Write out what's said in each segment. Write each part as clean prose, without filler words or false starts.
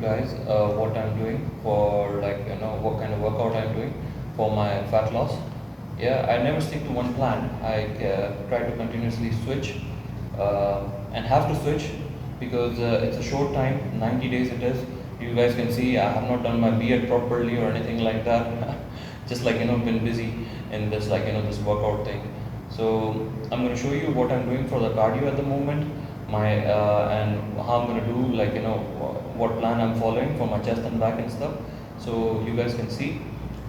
guys what I'm doing for, like, what kind of workout I'm doing for my fat loss. Yeah, I never stick to one plan. I try to continuously switch, and have to switch because it's a short time, 90 days it is. You guys can see I have not done my beard properly or anything like that. Just like, been busy in this, like, this workout thing. So I'm going to show you what I'm doing for the cardio at the moment, my and how I'm going to do, like, what plan I'm following for my chest and back and stuff. So you guys can see,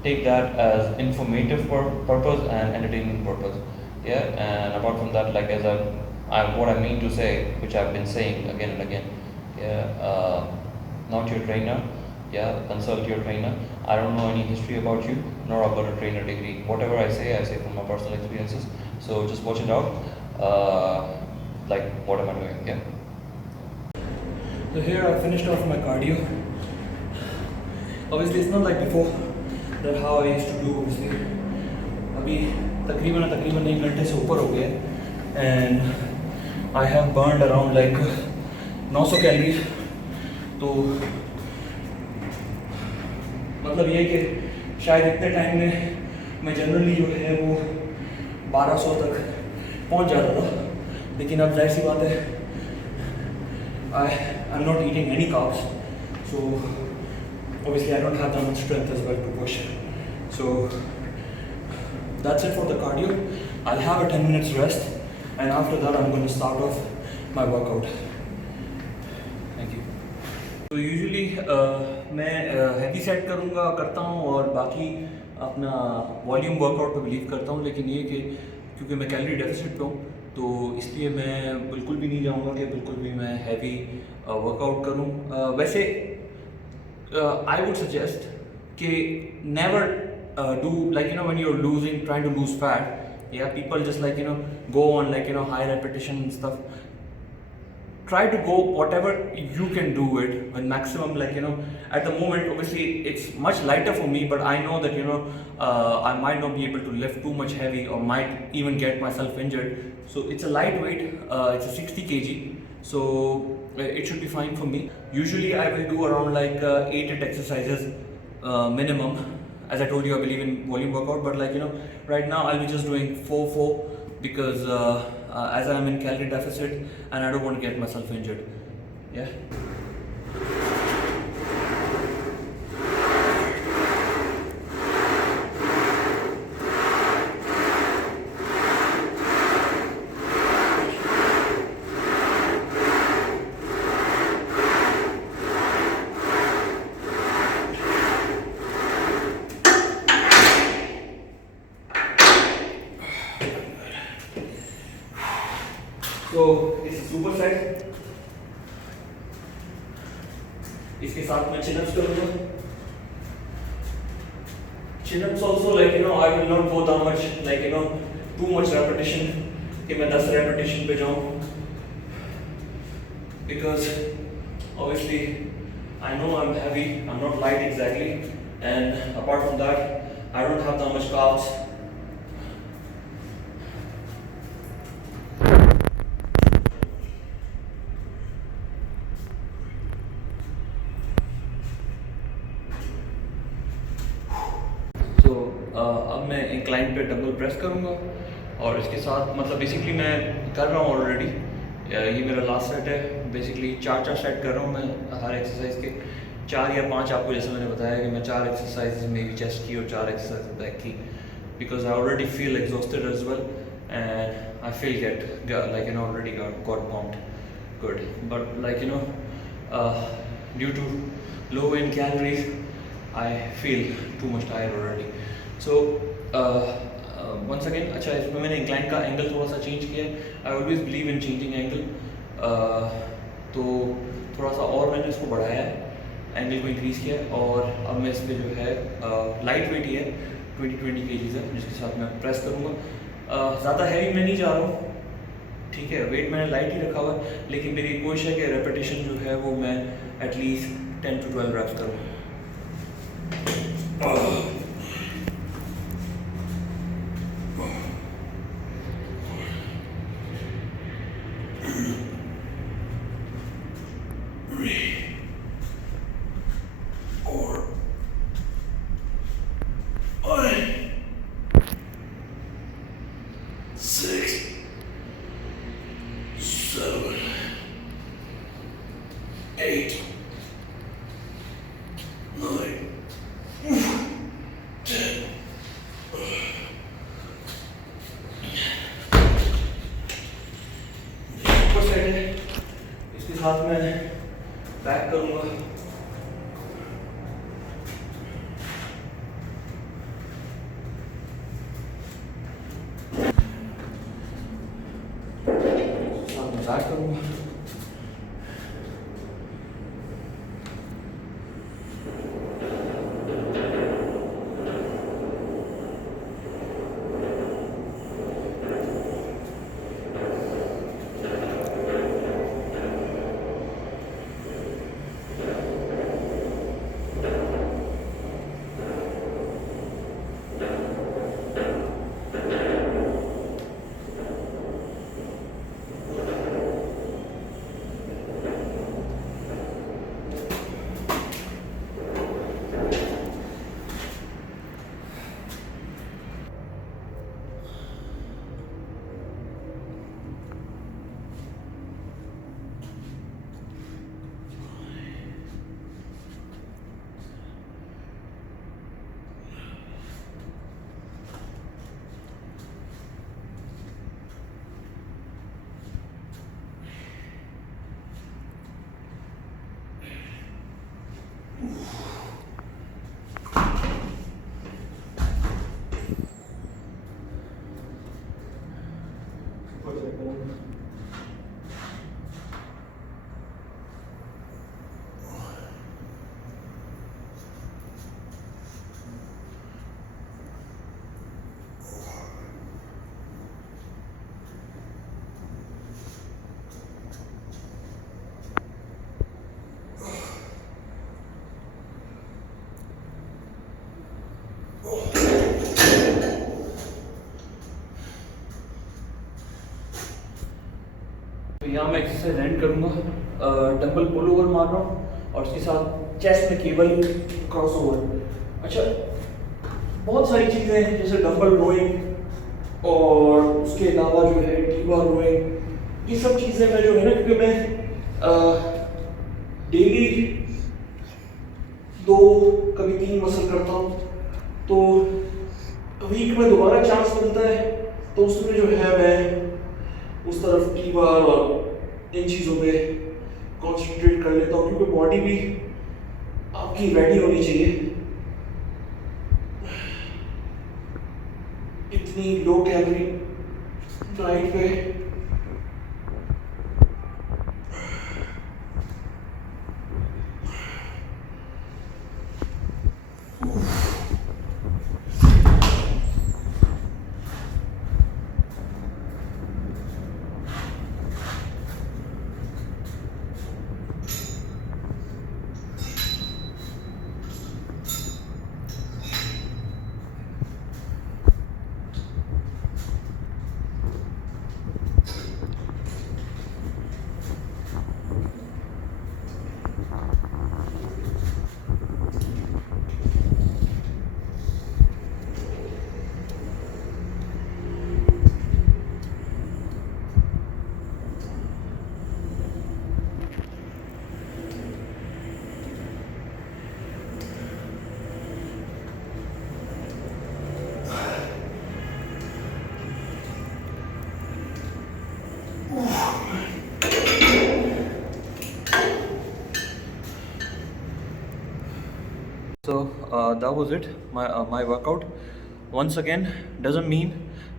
take that as informative purpose and entertainment purpose. Yeah, and apart from that, like, as what I mean to say, which I've been saying again and again. Yeah, not your trainer. Yeah, consult your trainer. I don't know any history about you, nor about a trainer degree. Whatever I say from my personal experiences. So just watch it out. Like, what am I doing? Yeah. So here I finished off my cardio. Obviously it's not like before, that how I used to do. Obviously अभी तकरीबन 1 घंटे से ऊपर हो गया and I have burned around like 900 calories. तो मतलब ये कि शायद इतने टाइम में मैं जनरली जो है वो 1200 तक पहुंच जाता था, लेकिन अब जाहिर सी बात है I'm not eating any carbs, so obviously I don't have that much strength as well to push. So that's it for the cardio. I'll have a 10 minutes rest, and after that I'm going to start off my workout. Thank you. तो usually मैं heavy set करता हूँ और बाकी अपना volume workout पे believe करता हूँ, लेकिन ये कि क्योंकि मैं कैलोरी डेफिसिट पे हूँ तो इसलिए मैं बिल्कुल भी नहीं चाहूँगा कि बिल्कुल भी मैं हैवी वर्कआउट करूँ. वैसे आई वुड सजेस्ट कि never do, like, when you're trying to lose fat, yeah, people just, like, go on, like, high repetition and stuff. Try to go whatever you can do it with maximum, like, at the moment obviously it's much lighter for me, but I know that I might not be able to lift too much heavy or might even get myself injured. So it's a lightweight, it's a 60 kg, so it should be fine for me. Usually I will do around like 8 exercises minimum. As I told you, I believe in volume workout, but, like, right now I'll be just doing 4 because as I'm in calorie deficit and I don't want to get myself injured. Yeah. तो इस super set, इसके साथ मैं chin ups करूंगा. Chin ups also, like, I will not go that much, like, too much repetition कि मैं 10 repetition पे जाऊं, because obviously I know I'm heavy, I'm not light exactly, and apart from that I don't have that much carbs. अब मैं incline पे double press करूँगा और इसके साथ, मतलब बेसिकली मैं कर रहा हूँ ऑलरेडी. ये मेरा लास्ट सेट है. बेसिकली 4 सेट कर रहा हूँ मैं हर एक्सरसाइज के. 4 या 5 आपको, जैसे मैंने बताया कि मैं 4 एक्सरसाइज मेरी चेस्ट की और 4 एक्सरसाइज बैक की, because I already feel exhausted as well and I feel get like already got pumped good, but, like, due to low in calories I feel too much tired already. So once again, अच्छा, इसमें मैंने incline का angle थोड़ा सा change किया है. I always believe in changing angle. तो थोड़ा सा और मैंने इसको बढ़ाया है, एंगल को इंक्रीज़ किया है, और अब मैं इस पर जो है लाइट वेट ही है, 20 kgs है, जिसके साथ मैं प्रेस करूँगा. ज़्यादा हैवी मैं नहीं जा रहा हूँ, ठीक है. वेट मैंने लाइट ही रखा हुआ है, लेकिन मेरी कोशिश है कि रेपिटेशन जो है वो मैं एटलीस्ट 10 to 12 reps करूँ. स्टार्ट करूँगा। तो यहाँ मैं एक्सरसाइज एंड करूँगा, डंबल पुल ओवर मार रहा हूँ और उसके साथ चेस्ट में केबल क्रॉस ओवर। अच्छा, बहुत सारी चीज़ें हैं जैसे डंबल रोइंग और उसके अलावा जो है टीबा रोइंग, ये सब चीज़ें मैं जो है ना, क्योंकि मैं डेली 2 कभी 3 मसल करता हूँ, तो वीक में दोबारा चांस मिलता है तो उसमें जो है मैं उस तरफ टी बार और इन चीज़ों पे कंसंट्रेट कर लेता हूँ, क्योंकि बॉडी भी आपकी रेडी होनी चाहिए। इतनी लो कैलोरी डाइट पे So that was it, my workout. Once again, doesn't mean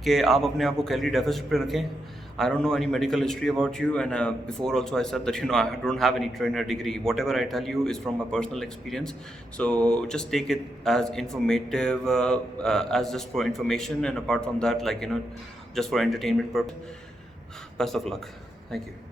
कि आप अपने आप को कैलोरी डेफिसिट पे रखें. I don't know any medical history about you, and before also I said that I don't have any trainer degree. Whatever I tell you is from my personal experience. So just take it as informative, as just for information, and apart from that, just for entertainment purpose. Best of luck. Thank you.